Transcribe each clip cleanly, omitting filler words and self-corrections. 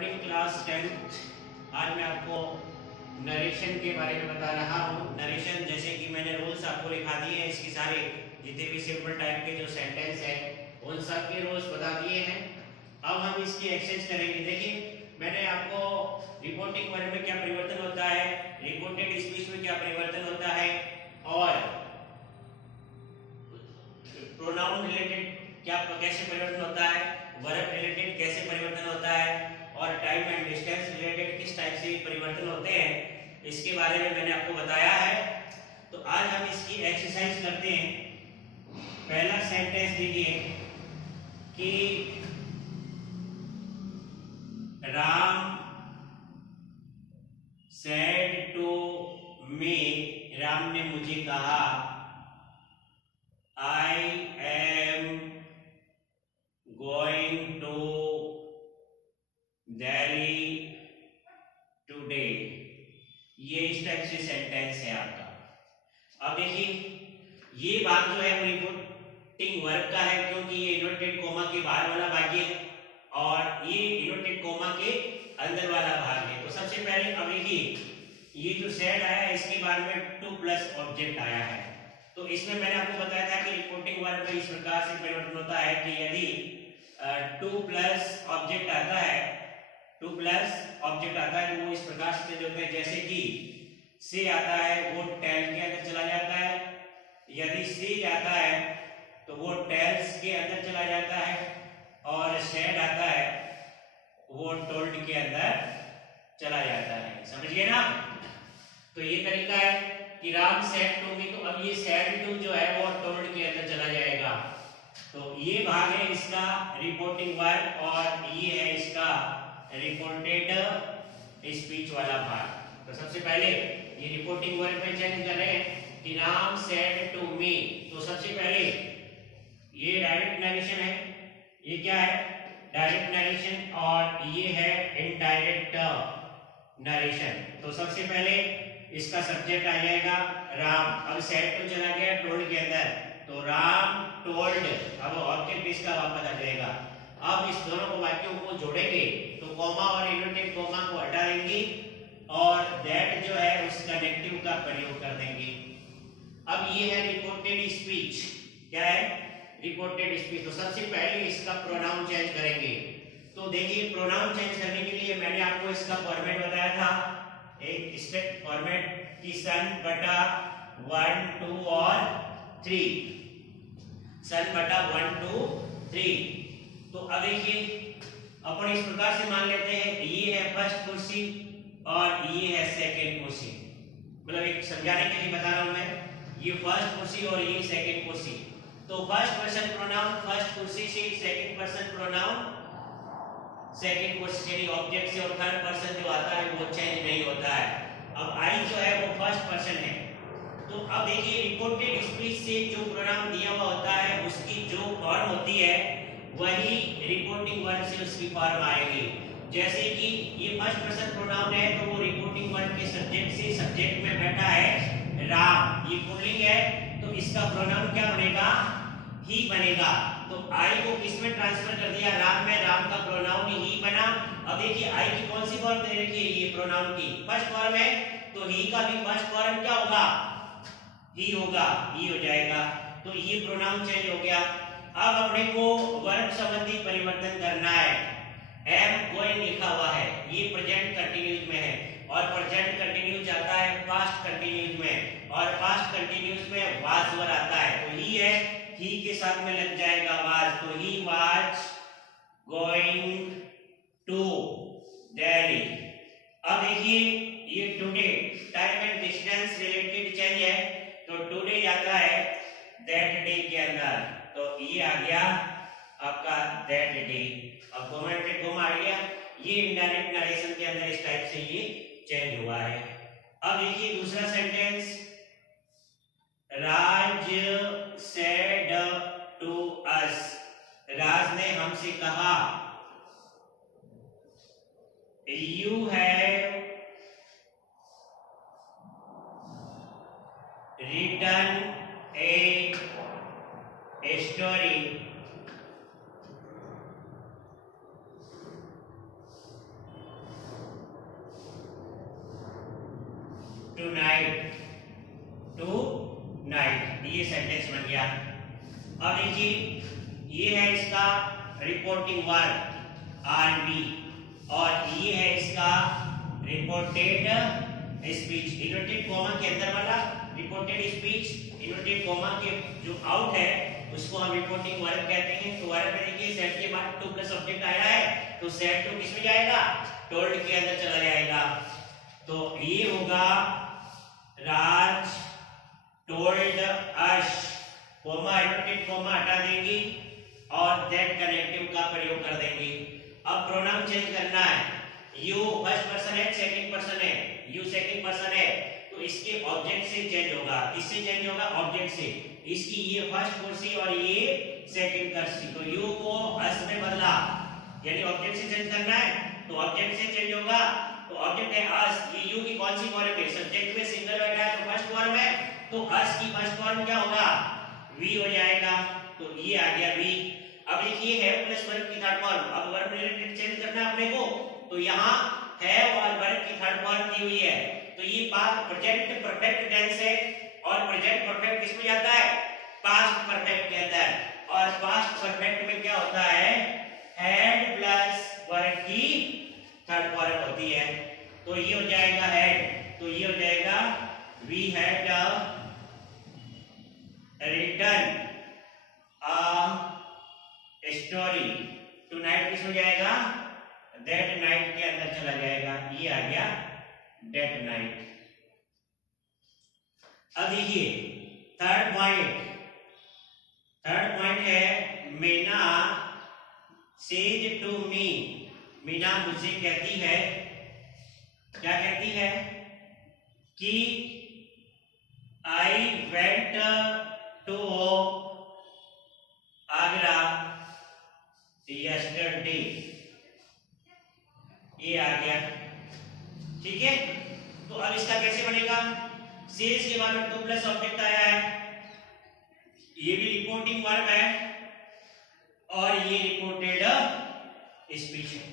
Morning class 10th। आज मैं आपको नरेशन के बारे में बता रहा हूँ। नरेशन जैसे कि मैंने रूल्स आपको लिखा दिए हैं, इसके सारे जितने भी सिंपल टाइप के जो सेंटेंस है उन सब के रूल्स बता दिए हैं। अब हम इसकी एक्सरसाइज करेंगे। देखिए मैंने आपको रिपोर्टिंग वर्ब में क्या परिवर्तन होता है, रिपोर्टेड स्पीच में क्या परिवर्तन होता है और प्रोनाउन रिलेटेड क्या कैसे परिवर्तन होता है, वर्ब रिलेटेड कैसे परिवर्तन होता है और टाइम एंड डिस्टेंस रिलेटेड किस टाइप से परिवर्तन होते हैं, इसके बारे में मैंने आपको बताया है। तो आज हम इसकी एक्सरसाइज करते हैं। पहला सेंटेंस देखिए कि Ram said to me, Ram ने मुझे कहा, I am going to Delhi today. ये इस टाइप से सेंटेंस है आपका। अब देखिए ये बात जो है रिपोर्टिंग वर्ब का है, क्योंकि ये इन्वर्टेड कोमा के बाहर वाला भाग है और ये इन्वर्टेड कोमा के अंदर वाला भाग है। तो सबसे पहले अब देखिए ये जो सेड आया है इसके बाद में टू प्लस ऑब्जेक्ट आया है। तो इसमें मैंने आपको बताया था कि रिपोर्टिंग वर्ब में इस प्रकार से परिवर्तन होता है कि यदि टू प्लस ऑब्जेक्ट आता है, टू प्लस ऑब्जेक्ट आता है तो वो इस प्रकार से चेंज होते हैं। जैसे कि से आता है वो टेल के अंदर चला जाता है, यदि से आता है तो वो टेल्स के अंदर चला जाता है और सेड आता है वो टोल्ड के अंदर चला जाता है। समझ गए ना? तो ये तरीका है कि राम सेड टू मी, तो अब ये सेड टू जो है वो टोल्ड के अंदर चला जाएगा। तो ये भाग है इसका रिपोर्टिंग वर्ब और ये है इसका रिपोर्टेड स्पीच वाला भाग। तो सबसे पहले ये रिपोर्टिंग वर्ब में चेंज कर रहे हैं कि राम सेड टू मी। तो सबसे पहले ये डायरेक्ट नरेशन है, ये क्या है डायरेक्ट नरेशन और ये है इनडायरेक्ट नरेशन। तो सबसे पहले इसका सब्जेक्ट आ जाएगा राम। अब सेड टू चला गया टोल्ड के अंदर, तो राम टोल्ड, अब ऑब्जेक्ट इसका वापस आ जाएगा। अब इस दोनों वाक्यों को जोड़ेंगे तो कॉमा और इन्वर्टेड कॉमा को हटा देंगे और दैट जो है उस कनेक्टिव का प्रयोग कर देंगे। अब ये है रिपोर्टेड स्पीच। क्या है रिपोर्टेड स्पीच? तो सबसे पहले इसका प्रोनाउन चेंज करेंगे। तो देखिए प्रोनाउन चेंज करने के लिए मैंने आपको इसका फॉर्मेट बताया था, एक स्टेप फॉर्मेट की सन बटा 1 2 और 3, सन बटा 1 2 3। तो अब देखिए अपन इस प्रकार से मान लेते हैं ये है फर्स्ट कुर्सी और ये है सेकंड कुर्सी। मतलब एक समझाने के लिए बता रहा हूं मैं, ये फर्स्ट कुर्सी और ये सेकंड कुर्सी। तो फर्स्ट पर्सन प्रोनाउन फर्स्ट कुर्सी से, सेकंड पर्सन प्रोनाउन सेकंड कुर्सी से, ऑब्जेक्ट से, और थर्ड पर्सन जो आता है वो चेंज नहीं होता है। अब आई जो है वो फर्स्ट पर्सन है। तो अब देखिए रिपोर्टेड स्पीच से जो प्रोनाउन दिया हुआ होता है उसकी जो फॉर्म होती है वही रिपोर्टिंग वर्ब से उसकी फॉर्म आएगी। जैसे कि ये फर्स्ट पर्सन प्रोनाउन है तो वो रिपोर्टिंग वर्ब के सब्जेक्ट से, सब्जेक्ट में बैठा है राम, ये पुल्लिंग है तो इसका प्रोनाउन क्या बनेगा ही बनेगा। तो आई को किसमें ट्रांसफर कर दिया राम में, राम का प्रोनाउन ही बना। अब देखिए आई की कौन सी फॉर्म दे रखी है, ये प्रोनाउन की फर्स्ट फॉर्म है तो ही का भी फर्स्ट फॉर्म क्या होगा ही होगा, ही हो जाएगा। तो ये प्रोनाउन चेंज हो गया। अब अपने को वर्ब संबंधी परिवर्तन करना है। एम गोइंग लिखा हुआ है, ये प्रेजेंट कंटिन्यूज में है और प्रेजेंट कंटिन्यूज आता है पास्ट कंटिन्यूज में और पास्ट कंटिन्यूज में वाज वर आता है। तो ही है, ही के साथ में लग जाएगा वाज, तो he was going to Delhi. अब देखिए ये today time and distance related change है, तो टुडे आता है दैट डे के अंदर, तो ये आ गया आपका दैट डे। अब कमेंटेड कोमा आ गया, ये इनडायरेक्ट नरेशन के अंदर इस टाइप से ये चेंज हुआ है। अब देखिए दूसरा sentence, Raj said to us, Raj ने हमसे कहा, you have written a story tonight, ये सेंटेंस बन गया। अब देखिए ये है इसका रिपोर्टिंग वर्ब आरबी और ये है इसका रिपोर्टेड स्पीच। इन्वर्टेड कॉमा के अंदर वाला रिपोर्टेड स्पीच, इन्वर्टेड कॉमा के जो आउट है उसको हम रिपोर्टिंग वर्ब कहते हैं। तो वर्ब में देखिए सेट के बाद टू प्लस ऑब्जेक्ट आया है तो सेट टू किस में जाएगा, टोल्ड के अंदर चला जाएगा। तो ये होगा Raj told us, comma inverted comma हटा देंगे और दैट कनेक्टिव का प्रयोग कर देंगे। अब प्रोनाउन चेंज करना है, यू फर्स्ट पर्सन है सेकंड पर्सन है, यू सेकंड पर्सन है तो इसके ऑब्जेक्ट से चेंज होगा। किससे चेंज होगा, ऑब्जेक्ट से। इसकी ये फर्स्ट कुर्सी और ये सेकंड कुर्सी, तो यू को अस में बदला, यानी ऑब्जेक्ट से चेंज करना है तो ऑब्जेक्ट से चेंज होगा। तो ऑब्जेक्ट है अस, ये यू की कौन सी फॉर्म है, सब्जेक्ट में सिंगल बैठा है तो फर्स्ट फॉर्म है, तो अस की फर्स्ट फॉर्म क्या होगा, वी हो जाएगा। तो ये आ गया वी। अब देखिए है प्लस वर्ब की थर्ड फॉर्म, अब वर्ब रिलेटेड चेंज करना है अपने को, तो यहाँ है और वर्ब की थर्ड फॉर्म दी हुई है। तो ये प्रेजेंट परफेक्ट टेंस है और प्रेजेंट परफेक्ट किसमें जाता है, पास्ट परफेक्ट के अंदर। और पास्ट परफेक्ट में क्या होता है, हैड प्लस वर्ब की थर्ड फॉर्म होती है। तो ये हो जाएगा हैड, तो ये हो जाएगा we had written a story tonight, किस हो जाएगा, दैट नाइट के अंदर चला जाएगा। ये आ गया दैट नाइट। अब देखिए थर्ड पॉइंट है Meena says to me, Meena मुझे कहती है, क्या कहती है कि I went to Agra yesterday, ये आ गया। ठीक है, तो अब इसका कैसे बनेगा, सेज के बाद में टू प्लस ऑब्जेक्ट आया है, ये भी रिपोर्टिंग वर्ब है और ये रिपोर्टेड स्पीच है।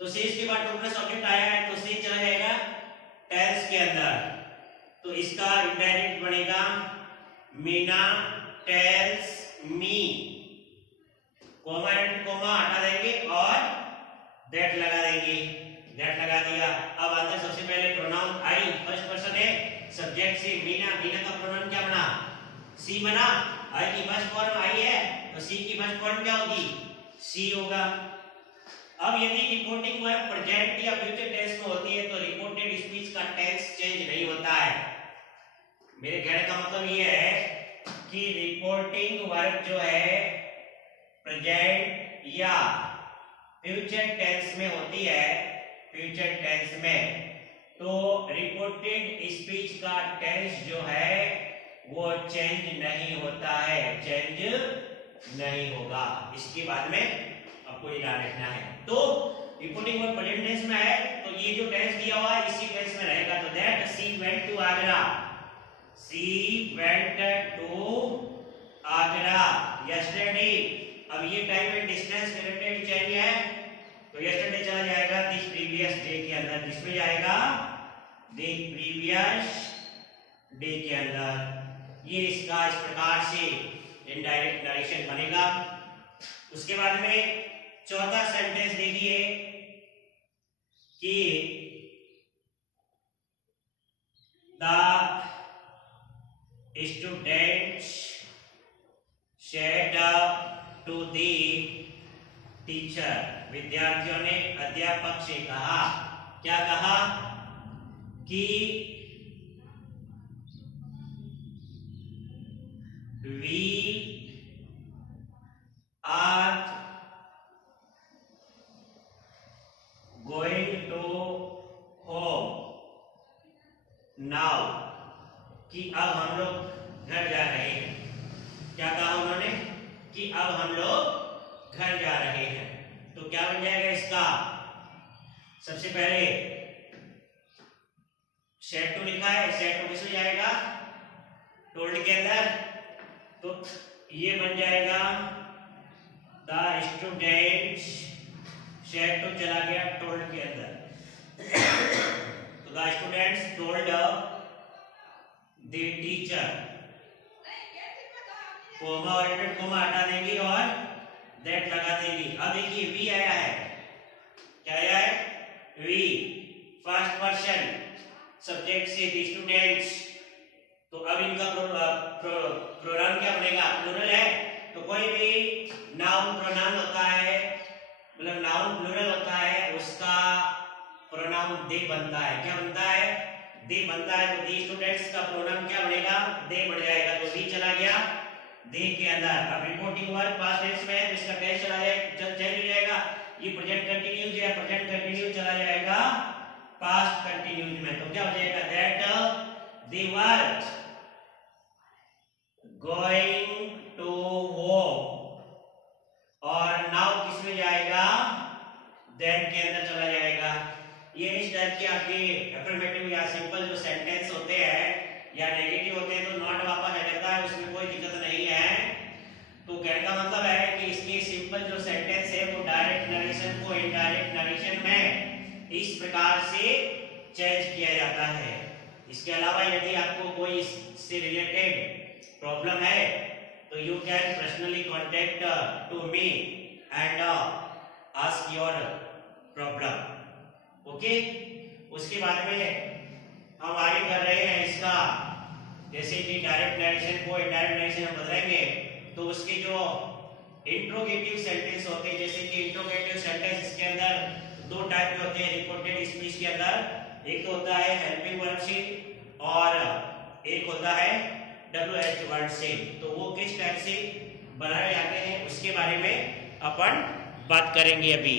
तो सेज के बाद टू प्लस ऑब्जेक्ट आया है तो सेज चला जाएगा टेंस के अंदर, तो इसका इंडायरेक्ट बनेगा Meena tells me, comma and comma हटा देंगे और दैट लगा देंगे, दैट लगा दिया। अब आते हैं सबसे पहले प्रोनाउन आई, फर्स्ट पर्सन है सब्जेक्ट से मीना, मीना का प्रोनाउन क्या बना, सी बना। आई की फर्स्ट फॉर्म आई है तो सी की फर्स्ट फॉर्म क्या होगी, सी होगा। अब यदि रिपोर्टिंग वर्ब प्रेजेंट या फ्यूचर टेंस में होती है तो रिपोर्टेड स्पीच का टेंस चेंज नहीं होता है। मेरे कहने का मतलब ये है कि रिपोर्टिंग वर्ब जो है प्रेजेंट या फ्यूचर टेंस में होती है, फ्यूचर टेंस में, तो रिपोर्टेड स्पीच का टेंस जो है वो चेंज नहीं होता है, चेंज नहीं होगा। इसके बाद में आपको ये ध्यान रखना है। तो रिपोर्टिंग वर्ब प्रेजेंट टेंस में है तो ये जो टेंस दिया हुआ है इसी टेंस में रहेगा। तो that she went to Agra, she went to Agra yesterday. अब ये time and distance related change है तो यस्टरडे चला जाएगा दिस प्रीवियस डे के अंदर, किसमें जाएगा, द प्रीवियस डे के अंदर। ये इसका इस प्रकार से इनडायरेक्ट नरेशन बनेगा। उसके बाद में चौथा सेंटेंस देखिए कि the students said to the teacher, विद्यार्थियों ने अध्यापक से कहा, क्या कहा कि we are going to home now, कि अब हम लोग घर जा रहे हैं। क्या कहा उन्होंने कि अब हम लोग घर जा रहे हैं। तो क्या बन जाएगा इसका, सबसे पहले सेट टू लिखा है, सेट टू किस हो जाएगा, टोल्ड के अंदर, तो ये बन जाएगा द स्टूडेंट्स, सेट टू चला गया टोल्ड के अंदर। तो the the students told the teacher, comma ओरिएंटेड कोमा हटा देंगी और दैट लगा देंगी। अब देखिए वी आया है, क्या आया है? वी, फर्स्ट पर्सन सब्जेक्ट से द स्टूडेंट्स। तो अब इनका प्रोनाउन क्या बनेगा? प्लूरल है, तो कोई भी नाउन प्रोनाउन होता है, मतलब नाउन प्लूरल होता है, उसका प्रोनाउन दे बनता है। क्या बनता है? दे बनता है। तो दी स्टूडेंट्स का प्रोनाउन क्या बनेगा? दे बन जाएगा। तो दी चला गया दे के अंदर। अब रिपोर्टिंग वर्ब पास्ट टेंस में है, तो इसका टेंस चला जाएगा, चेंज हो जाएगा। ये प्रेजेंट कंटिन्यूज है, प्रेजेंट कंटिन्यूज चला जाएगा पास्ट कंटिन्यूज में। तो क्या हो जाएगा? That they were going to walk. और नाउ किस में जाएगा? दैट के अंदर चला जाएगा। ये इस टाइप के आपके अफर्मेटिव या सिंपल जो सेंटेंस होते हैं या नेगेटिव होते हैं, तो नॉट वापस आ जाता है, उसमें कोई दिक्कत नहीं है। तो कहने का मतलब है कि इसके सिंपल जो सेंटेंस है वो डायरेक्ट नरेशन को इनडायरेक्ट नरेशन में इस प्रकार से चेंज किया जाता है। इसके अलावा यदि आपको कोई इससे रिलेटेड प्रॉब्लम है तो you can personally contact to me and ask your problem. Okay, उसके बाद में हम आगे कर रहे हैं इसका, जैसे कि डायरेक्ट नरेशन को इनडायरेक्ट नरेशन में बदलेंगे, तो उसके जो इंट्रोगेटिव सेंटेंस होते हैं, जैसे कि इंट्रोगेटिव सेंटेंस इसके अंदर दो टाइप के होते हैं रिपोर्टेड स्पीच के अंदर। एक तो होता है हेल्पिंग वर्ब से और एक होता है WH वर्ड से। तो वो किस टाइप से बनाए जाते हैं उसके बारे में अपन बात करेंगे अभी।